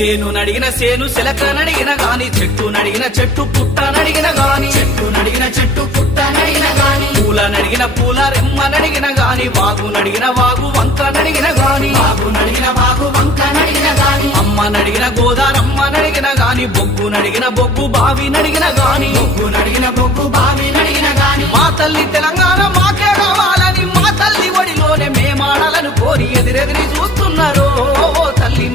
సేను నడిగిన సేను శిలక నడిగిన గాని చెట్టు నడిగిన చెట్టు పుట్ట నడిగిన గాని చెట్టు నడిగిన చెట్టు పుట్ట నడిగిన గాని పూల నడిగిన పూల రెమ్మ నడిగిన గాని వాగు నడిగిన వాగు వంక నడిగిన గాని బాగు నడిగిన బాగు వంక నడిగిన గాని అమ్మ నడిగిన గోదారమ్మ నడిగిన గాని బొగ్గు నడిగిన బొగ్గు బావి నడిగిన గాని బొగ్గు నడిగిన బొగ్గు బావి నడిగిన గాని మా తల్లి తెలంగాణ మాకే కావాలని మా తల్లి ఒడిలోనే మేమాడాలను కోరి ఎదురెదిరి చూస్తున్నారు ఓ తల్లి